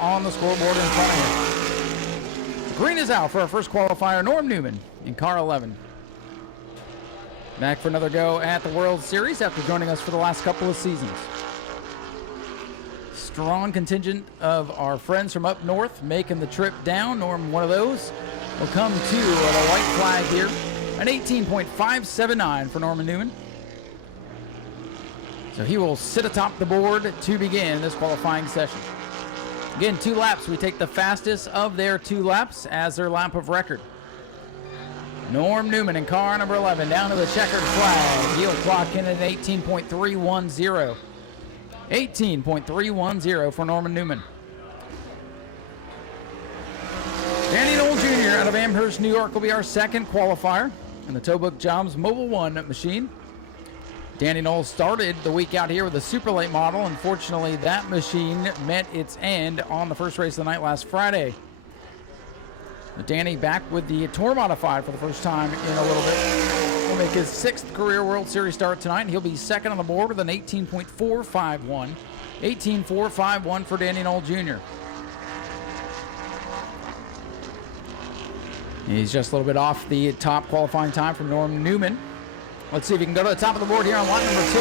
on the scoreboard in front of him. Green is out for our first qualifier, Norm Newman in car 11. Back for another go at the World Series after joining us for the last couple of seasons. Strong contingent of our friends from up north making the trip down. Norm, one of those, will come to the white flag here. An 18.579 for Norman Newman. So he will sit atop the board to begin this qualifying session. Again, 2 laps. We take the fastest of their 2 laps as their lap of record. Norm Newman in car number 11 down to the checkered flag. He'll clock in at 18.310. 18.310 for Norman Newman. Danny Knoll Jr. out of Amherst, New York will be our second qualifier in the Tuebok Jobs Mobile 1 machine. Danny Knoll started the week out here with a super late model. Unfortunately, that machine met its end on the first race of the night last Friday. Danny back with the Tour Modified for the first time in a little bit. Will make his 6th career World Series start tonight, and he'll be second on the board with an 18.451. 18.451 for Danny Knoll Jr. He's just a little bit off the top qualifying time from Norm Newman. Let's see if he can go to the top of the board here on lap number 2.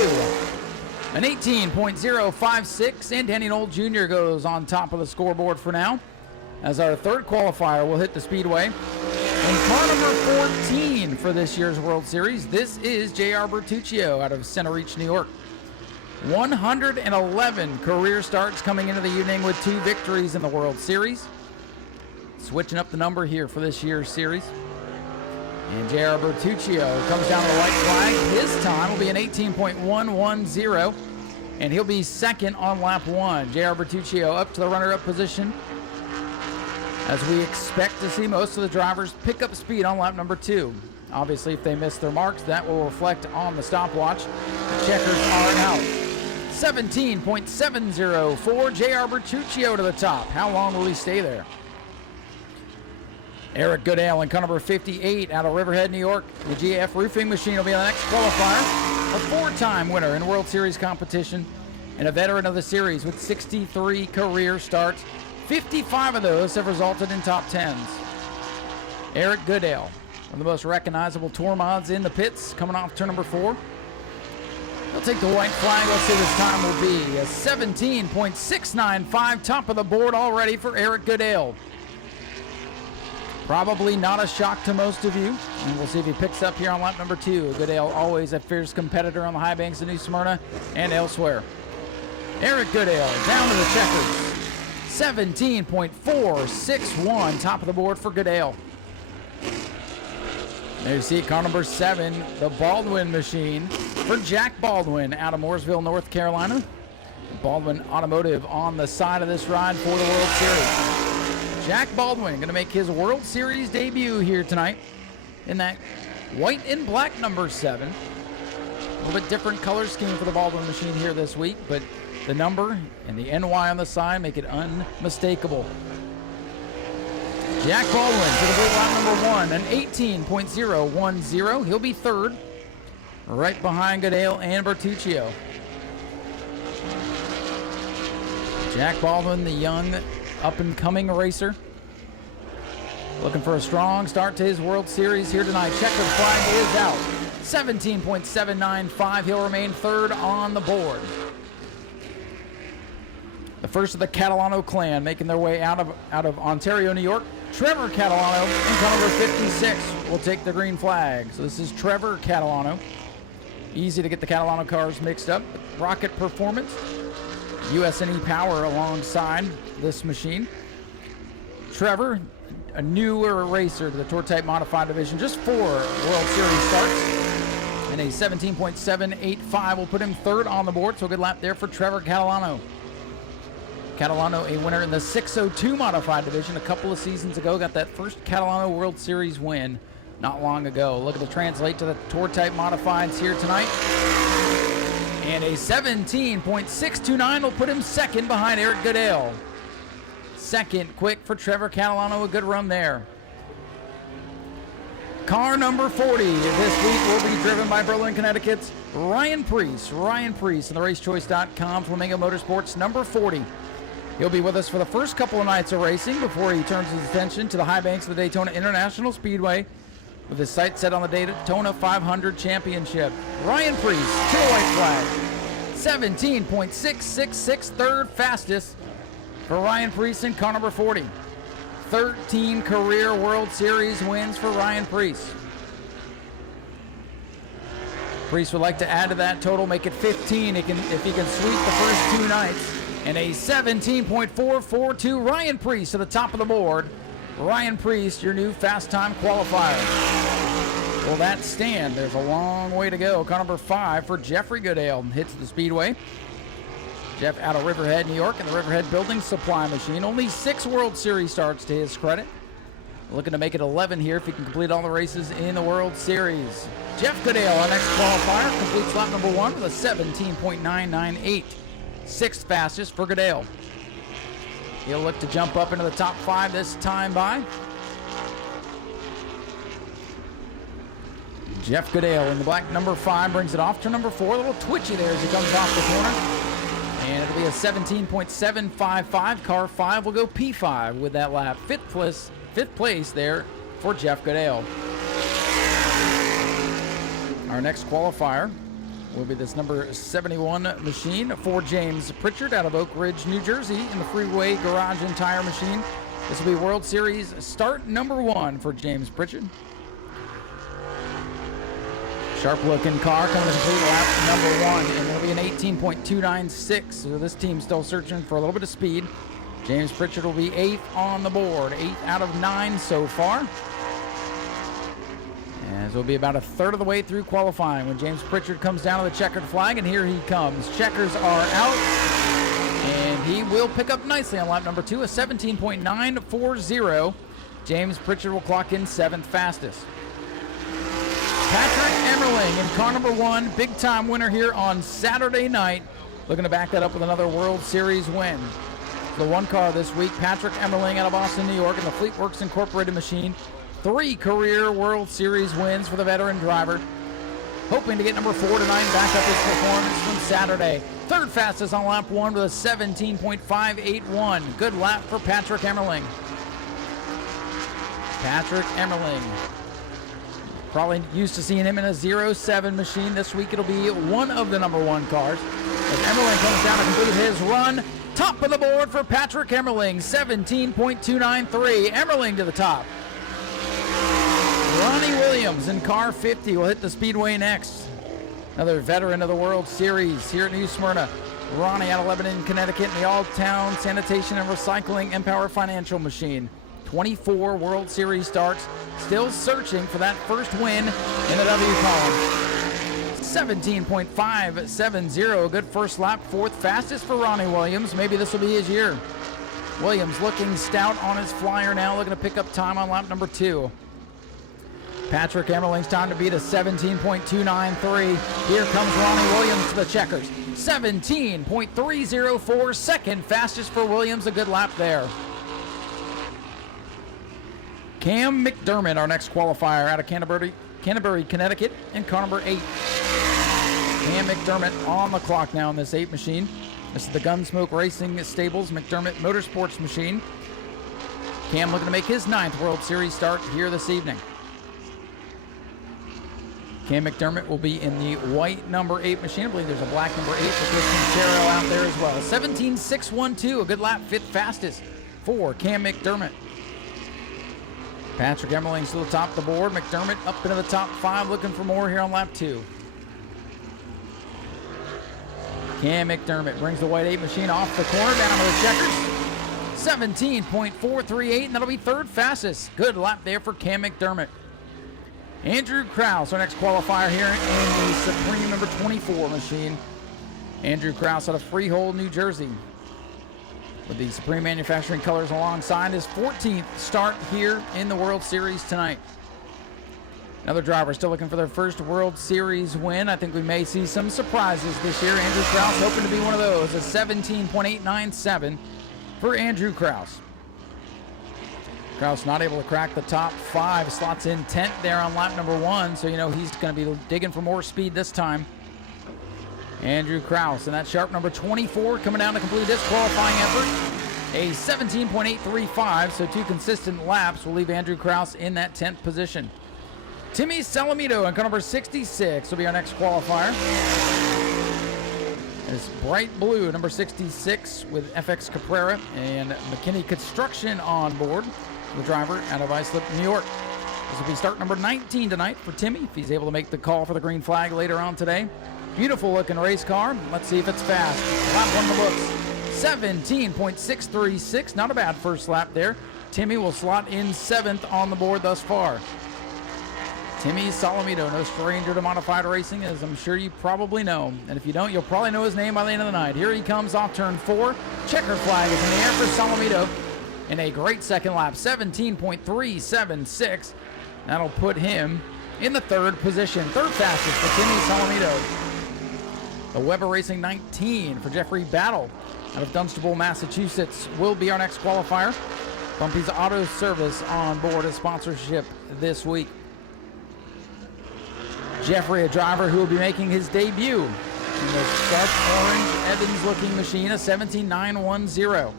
An 18.056, and Danny Knoll Jr. goes on top of the scoreboard for now. As our third qualifier will hit the Speedway. And car number 14 for this year's World Series, this is J.R. Bertuccio out of Center Reach, New York. 111 career starts coming into the evening with 2 victories in the World Series. Switching up the number here for this year's series. And J.R. Bertuccio comes down to the white flag. His time will be an 18.110, and he'll be second on lap 1. J.R. Bertuccio up to the runner-up position, as we expect to see most of the drivers pick up speed on lap number 2. Obviously, if they miss their marks, that will reflect on the stopwatch. The checkers are out. 17.70 for J.R. Bertuccio to the top. How long will he stay there? Eric Goodale in car number 58 out of Riverhead, New York. The GF roofing machine will be the next qualifier. A 4-time winner in World Series competition and a veteran of the series with 63 career starts. 55 of those have resulted in top 10s. Eric Goodale, one of the most recognizable tour mods in the pits, coming off turn number 4. He'll take the white flag. Let's see what his time will be. A 17.695, top of the board already for Eric Goodale. Probably not a shock to most of you, and we'll see if he picks up here on lap number 2. Goodale, always a fierce competitor on the high banks of New Smyrna and elsewhere. Eric Goodale down to the checkers. 17.461, top of the board for Goodale. There you see car number 7, the Baldwin machine for Jack Baldwin out of Mooresville, North Carolina. Baldwin Automotive on the side of this ride for the World Series. Jack Baldwin going to make his World Series debut here tonight in that white and black number 7. A little bit different color scheme for the Baldwin machine here this week, but the number and the NY on the side make it unmistakable. Jack Baldwin to the blue line number 1, an 18.010. He'll be third, right behind Goodale and Bertuccio. Jack Baldwin, the young up-and-coming racer, looking for a strong start to his World Series here tonight. Checkered flag is out. 17.795. He'll remain third on the board. The first of the Catalano clan making their way out of Ontario, New York. Trevor Catalano in car number 56 will take the green flag. So this is Trevor Catalano. Easy to get the Catalano cars mixed up. Rocket Performance, USNE Power alongside this machine. Trevor, a newer racer to the Tour Type Modified division, just 4 World Series starts. And a 17.785 will put him third on the board, so a good lap there for Trevor Catalano. Catalano, a winner in the 602 Modified division a couple of seasons ago, got that first Catalano World Series win not long ago. Look at the translate to the Tour Type Modifieds here tonight. And a 17.629 will put him second behind Eric Goodale. Second quick for Trevor Catalano, a good run there. Car number 40 this week will be driven by Berlin, Connecticut's Ryan Priest. Ryan Priest on the racechoice.com, Flamingo Motorsports, number 40. He'll be with us for the first couple of nights of racing before he turns his attention to the high banks of the Daytona International Speedway with his sights set on the Daytona 500 Championship. Ryan Preece to the white flag. 17.666, third fastest for Ryan Preece in car number 40. 13 career World Series wins for Ryan Preece. Preece would like to add to that total, make it 15 if he can sweep the first 2 nights. And a 17.442, Ryan Preece to the top of the board. Ryan Preece, your new fast time qualifier. Will that stand? There's a long way to go. Car number 5 for Jeffrey Goodale hits the Speedway. Jeff out of Riverhead, New York, in the Riverhead Building Supply Machine. Only 6 World Series starts to his credit. Looking to make it 11 here if he can complete all the races in the World Series. Jeff Goodale, our next qualifier, completes lap number 1 with a 17.998. 6th fastest for Goodale. He'll look to jump up into the top 5 this time by. Jeff Goodale in the black number 5 brings it off to number 4. A little twitchy there as he comes off the corner. And it'll be a 17.755. Car 5 will go P5 with that lap. Fifth place there for Jeff Goodale. Our next qualifier will be this number 71 machine for James Pritchard out of Oak Ridge, New Jersey, in the Freeway Garage and Tire Machine. This will be World Series start number 1 for James Pritchard. Sharp looking car coming to complete lap number 1, and it'll be an 18.296. So this team's still searching for a little bit of speed. James Pritchard will be 8th on the board, 8th out of 9 so far. As we'll be about a third of the way through qualifying when James Pritchard comes down to the checkered flag, and here he comes. Checkers are out, and he will pick up nicely on lap number 2, a 17.940. James Pritchard will clock in 7th fastest. Patrick Emmerling in car number 1, big time winner here on Saturday night, looking to back that up with another World Series win. The one car this week, Patrick Emmerling out of Boston, New York, in the Fleetworks Incorporated machine. 3 career World Series wins for the veteran driver. Hoping to get number 4 tonight, back up his performance from Saturday. 3rd fastest on lap 1 with a 17.581. Good lap for Patrick Emmerling. Patrick Emmerling. Probably used to seeing him in a 07 machine. This week it'll be one of the number 1 cars. As Emmerling comes down to complete his run. Top of the board for Patrick Emmerling, 17.293. Emmerling to the top. Ronnie Williams in car 50 will hit the Speedway next. Another veteran of the World Series here at New Smyrna. Ronnie out of Lebanon, Connecticut, in the All-Town Sanitation and Recycling Empower Financial Machine. 24 World Series starts, still searching for that first win in the W column. 17.570, a good first lap, 4th fastest for Ronnie Williams. Maybe this will be his year. Williams looking stout on his flyer now, looking to pick up time on lap number 2. Patrick Emmerling's time to beat a 17.293. Here comes Ronnie Williams to the checkers. 17.304, second fastest for Williams, a good lap there. Cam McDermott, our next qualifier out of Canterbury, Connecticut, in car number 8. Cam McDermott on the clock now in this 8 machine. This is the Gunsmoke Racing Stables McDermott Motorsports machine. Cam looking to make his 9th World Series start here this evening. Cam McDermott will be in the white number 8 machine. I believe there's a black number 8 for Christian Terrell out there as well. 17.612, a good lap, 5th fastest for Cam McDermott. Patrick Emmerling's to the top of the board. McDermott up into the top 5, looking for more here on lap 2. Cam McDermott brings the white 8 machine off the corner down to the checkers. 17.438, and that'll be 3rd fastest. Good lap there for Cam McDermott. Andrew Krause, our next qualifier here in the Supreme number 24 machine. Andrew Krause out of Freehold, New Jersey, with the Supreme Manufacturing colors alongside his 14th start here in the World Series tonight. Another driver still looking for their first World Series win. I think we may see some surprises this year. Andrew Krause hoping to be one of those. A 17.897 for Andrew Krause. Krause not able to crack the top 5. Slots in 10th there on lap number 1, so you know he's going to be digging for more speed this time. Andrew Krause, and that sharp number 24 coming down to complete this qualifying effort. a 17.835, so 2 consistent laps will leave Andrew Kraus in that 10th position. Timmy Salamito in car number 66 will be our next qualifier. It's bright blue, number 66 with FX Caprera and McKinney Construction on board. The driver out of Islip, New York. This will be start number 19 tonight for Timmy, if he's able to make the call for the green flag later on today. Beautiful looking race car. Let's see if it's fast. Lap 1 in the books. 17.636. Not a bad first lap there. Timmy will slot in 7th on the board thus far. Timmy Salamito, no stranger to modified racing, as I'm sure you probably know. And if you don't, you'll probably know his name by the end of the night. Here he comes off turn 4. Checkered flag is in the air for Salamito in a great second lap, 17.376. That'll put him in the 3rd position. 3rd fastest for Timmy Salamito. The Weber Racing 19 for Jeffrey Battle out of Dunstable, Massachusetts will be our next qualifier. Bumpy's Auto Service on board as sponsorship this week. Jeffrey, a driver who will be making his debut in the sharp orange Evans-looking machine, a 17.910.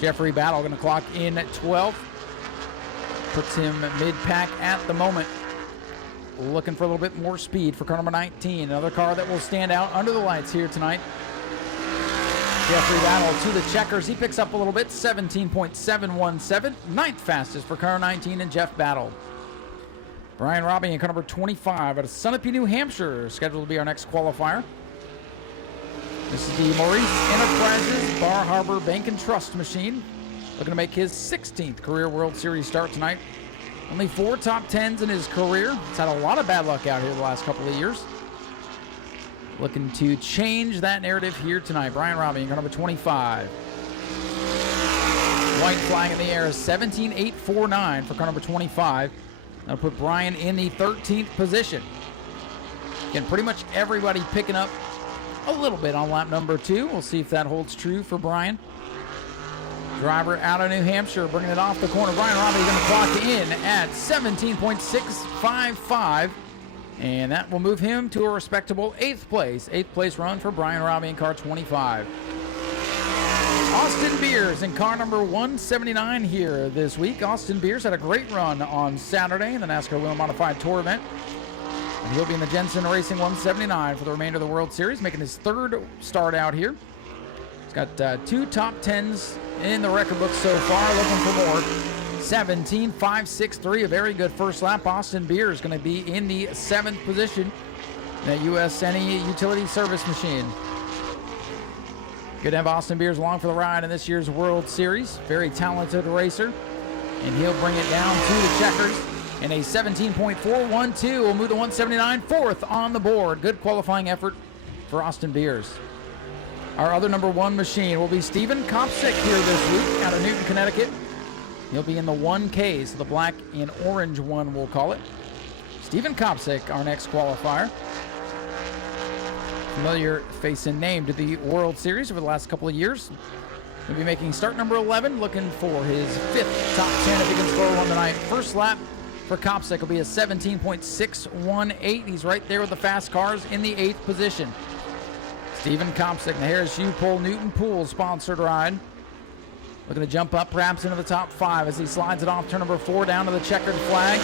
Jeffrey Battle going to clock in at 12th. Puts him mid-pack at the moment. Looking for a little bit more speed for car number 19. Another car that will stand out under the lights here tonight. Jeffrey Battle to the checkers. He picks up a little bit, 17.717. 9th fastest for car 19 and Jeff Battle. Brian Robbie in car number 25 out of Sunapee, New Hampshire, scheduled to be our next qualifier. This is the Maurice Enterprises Bar Harbor Bank and Trust machine. Looking to make his 16th career World Series start tonight. Only 4 top 10s in his career. He's had a lot of bad luck out here the last couple of years. Looking to change that narrative here tonight. Brian Robbie in car number 25. White flag in the air, 17.849 for car number 25. That'll put Brian in the 13th position. Again, pretty much everybody picking up a little bit on lap number 2. We'll see if that holds true for Brian. Driver out of New Hampshire, bringing it off the corner. Brian Robbie going to clock in at 17.655. And that will move him to a respectable 8th place. 8th place run for Brian Robbie in car 25. Austin Beers in car number 179 here this week. Austin Beers had a great run on Saturday in the NASCAR Wheel Modified Tour event. And he'll be in the Jensen Racing 179 for the remainder of the World Series, making his 3rd start out here. He's got 2 top 10s in the record book so far, looking for more. 17.563, a very good first lap. Austin Beers going to be in the 7th position in that USNE utility service machine. Good to have Austin Beers along for the ride in this year's World Series. Very talented racer. And he'll bring it down to the checkers. And a 17.412 will move the 179 4th on the board. Good qualifying effort for Austin Beers. Our other number 1 machine will be Stephen Kopsick here this week out of Newton, Connecticut. He'll be in the 1K, so the black and orange one we'll call it. Stephen Kopsick, our next qualifier. Familiar face and name to the World Series over the last couple of years. He'll be making start number 11, looking for his 5th top 10 if he can score one tonight. First lap for Kopsick will be a 17.618. He's right there with the fast cars in the 8th position. Stephen Kopsick, the Harris U-Pole Newton Pool sponsored ride. Looking to jump up perhaps into the top 5 as he slides it off turn number 4 down to the checkered flag.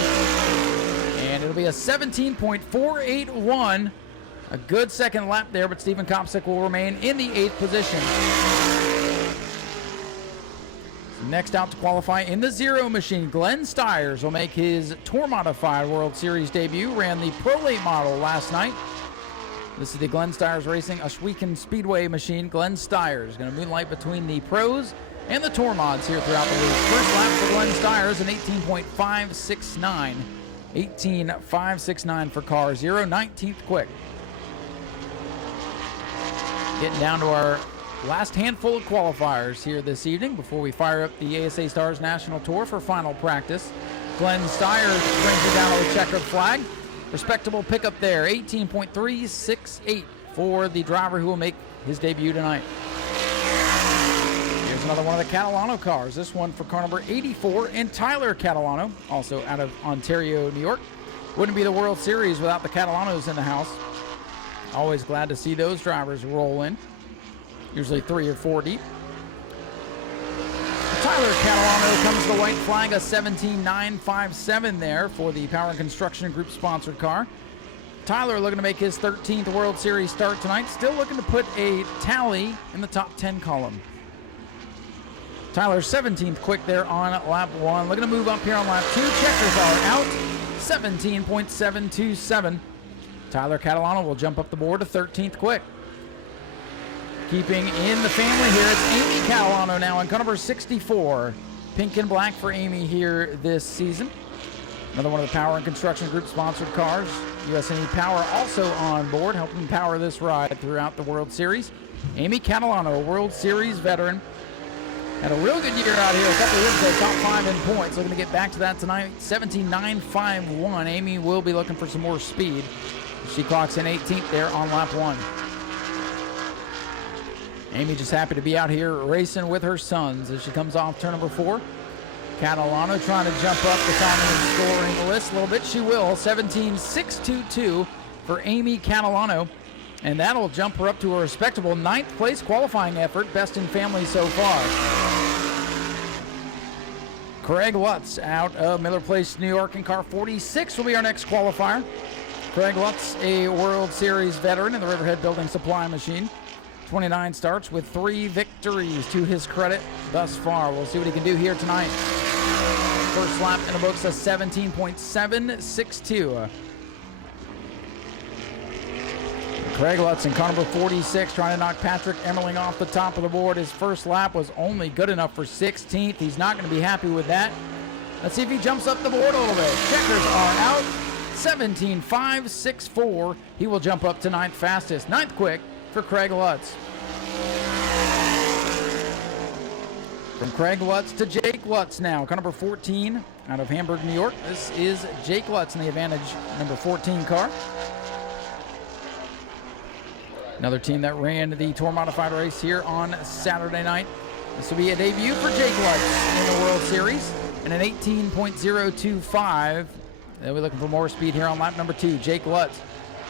And it'll be a 17.481. A good second lap there, but Stephen Kopsick will remain in the 8th position. So next out to qualify in the 0 machine, Glenn Stiers will make his Tour Modified World Series debut. Ran the Pro Late model last night. This is the Glenn Stiers Racing Ashwegan Speedway machine. Glenn Stiers going to moonlight between the pros and the Tour mods here throughout the week. First lap for Glenn Stiers, an 18.569. 18.569 for car 0, 19th quick. Getting down to our last handful of qualifiers here this evening before we fire up the ASA Stars National Tour for final practice. Glenn Stiers brings it down to the checkered flag. Respectable pickup there, 18.368 for the driver who will make his debut tonight. Here's another one of the Catalano cars. This one for car number 84 and Tyler Catalano, also out of Ontario, New York. Wouldn't be the World Series without the Catalanos in the house. Always glad to see those drivers roll in. Usually 3 or 4 deep. comes the white flag, a 17.957 there for the Power and Construction Group sponsored car. Tyler looking to make his 13th World Series start tonight. Still looking to put a tally in the top 10 column. Tyler 17th quick there on lap 1. Looking to move up here on lap 2. Checkers are out. 17.727. Tyler Catalano will jump up the board to 13th quick. Keeping in the family here, it's Amy Catalano now in car number 64. Pink and black for Amy here this season. Another one of the Power and Construction Group sponsored cars. USNE Power also on board, helping power this ride throughout the World Series. Amy Catalano, a World Series veteran. Had a real good year out here a couple of years ago, top 5 in points. Looking to get back to that tonight, 17.951. Amy will be looking for some more speed. She clocks in 18th there on lap 1. Amy just happy to be out here racing with her sons as she comes off turn number 4. Catalano trying to jump up the common scoring list a little bit. She will. 17.622 for Amy Catalano. And that'll jump her up to a respectable 9th place qualifying effort. Best in family so far. Craig Lutz out of Miller Place, New York in car 46 will be our next qualifier. Craig Lutz, a World Series veteran in the Riverhead Building Supply Machine. 29 starts with 3 victories to his credit thus far. We'll see what he can do here tonight. First lap in the books, a 17.762. Craig Lutz in car number 46 trying to knock Patrick Emmerling off the top of the board. His first lap was only good enough for 16th. He's not going to be happy with that. Let's see if he jumps up the board a little bit. Checkers are out. 17.564. He will jump up to 9th fastest. 9th quick for Craig Lutz. From Craig Lutz to Jake Lutz now. Car number 14 out of Hamburg, New York. This is Jake Lutz in the Advantage number 14 car. Another team that ran the Tour Modified race here on Saturday night. This will be a debut for Jake Lutz in the World Series. And an 18.025. They'll be looking for more speed here on lap number 2. Jake Lutz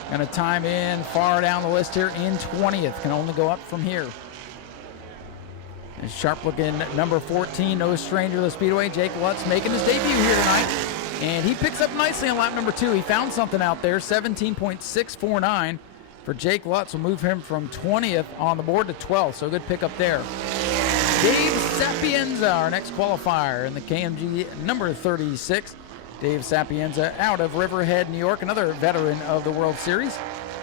going to time in far down the list here in 20th. Can only go up from here. And sharp looking number 14, no stranger to the Speedway. Jake Lutz making his debut here tonight. And he picks up nicely on lap number 2. He found something out there, 17.649 for Jake Lutz. Will move him from 20th on the board to 12th. So good pickup there. Dave Sapienza, our next qualifier in the KMG number 36. Dave Sapienza out of Riverhead, New York, another veteran of the World Series.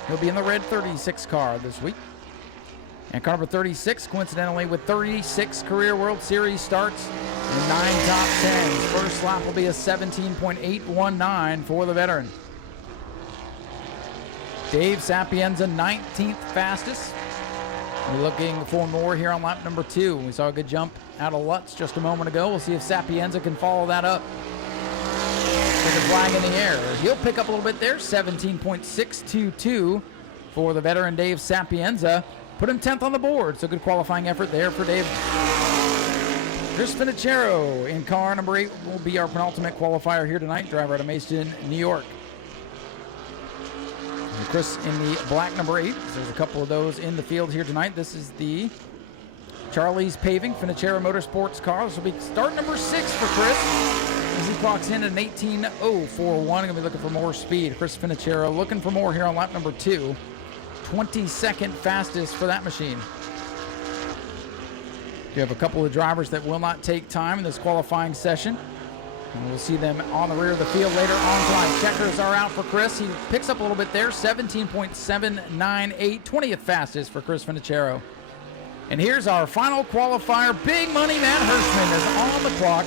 He'll be in the red 36 car this week. And car number 36, coincidentally, with 36 career World Series starts and 9 top 10s. First lap will be a 17.819 for the veteran. Dave Sapienza, 19th fastest. We're looking for more here on lap number 2. We saw a good jump out of Lutz just a moment ago. We'll see if Sapienza can follow that up. With the flag in the air. He'll pick up a little bit there, 17.622 for the veteran Dave Sapienza. Put him 10th on the board, so good qualifying effort there for Dave. Chris Finicero in car number 8 will be our penultimate qualifier here tonight, driver out of Mason, New York. And Chris in the black number 8. There's a couple of those in the field here tonight. This is the Charlie's Paving Finicero Motorsports car. This will be start number 6 for Chris. As he clocks in at an 18.041. Going to be looking for more speed. Chris Finicero looking for more here on lap number 2. 22nd fastest for that machine. You have a couple of drivers that will not take time in this qualifying session. And we'll see them on the rear of the field later on tonight. Checkers are out for Chris. He picks up a little bit there. 17.798. 20th fastest for Chris Finicero. And here's our final qualifier. Big money Matt Hirschman is on the clock.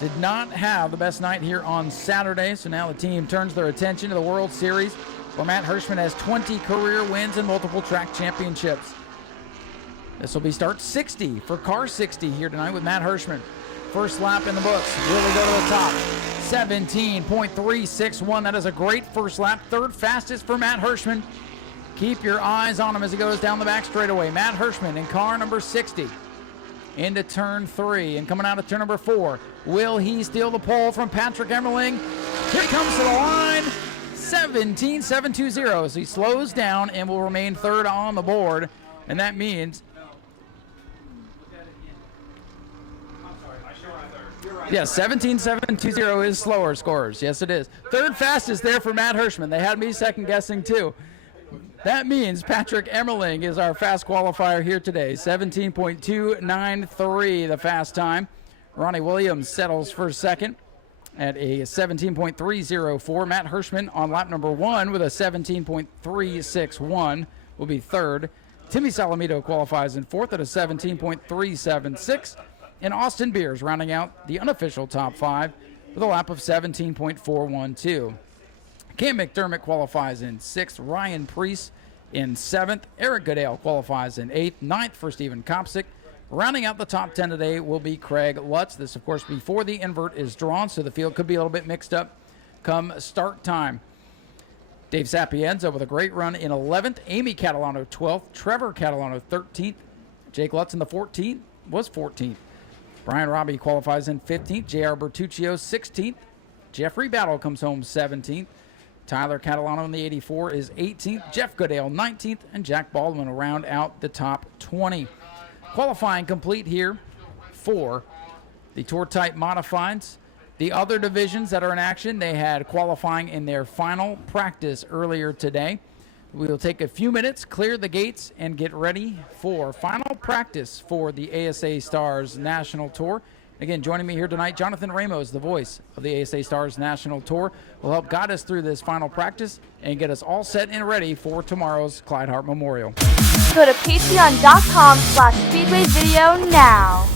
Did not have the best night here on Saturday, so now the team turns their attention to the World Series, where Matt Hirschman has 20 career wins and multiple track championships. This will be start 60 for car 60 here tonight with Matt Hirschman. First lap in the books. Will he go to the top? 17.361. That is a great first lap. Third fastest for Matt Hirschman. Keep your eyes on him as he goes down the back straightaway. Matt Hirschman in car number 60. Into turn 3 and coming out of turn number 4. Will he steal the pole from Patrick Emmerling? Here comes to the line. 17.720. So he slows down and will remain third on the board. And that means Yes, 17.720 is slower scores. Yes, it is. Third fastest there for Matt Hirschman. They had me second guessing too. That means Patrick Emmerling is our fast qualifier here today. 17.293 the fast time. Ronnie Williams settles for second at a 17.304. Matt Hirschman on lap number 1 with a 17.361 will be third. Timmy Salamito qualifies in fourth at a 17.376. And Austin Beers rounding out the unofficial top 5 with a lap of 17.412. Cam McDermott qualifies in 6th. Ryan Priest in 7th. Eric Goodale qualifies in 8th. 9th for Stephen Kopsick. Rounding out the top 10 today will be Craig Lutz. This, of course, before the invert is drawn, so the field could be a little bit mixed up come start time. Dave Sapienza with a great run in 11th. Amy Catalano 12th. Trevor Catalano 13th. Jake Lutz in the 14th was 14th. Brian Robbie qualifies in 15th. J.R. Bertuccio 16th. Jeffrey Battle comes home 17th. Tyler Catalano in the 84 is 18th. Jeff Goodale 19th. And Jack Baldwin will round out the top 20. Qualifying complete here for the Tour Type Modifieds. The other divisions that are in action, they had qualifying in their final practice earlier today. We will take a few minutes, clear the gates, and get ready for final practice for the ASA Stars National Tour. Again, joining me here tonight, Jonathan Ramos, the voice of the ASA Stars National Tour, will help guide us through this final practice and get us all set and ready for tomorrow's Clyde Hart Memorial. Go to patreon.com/Speedway video now.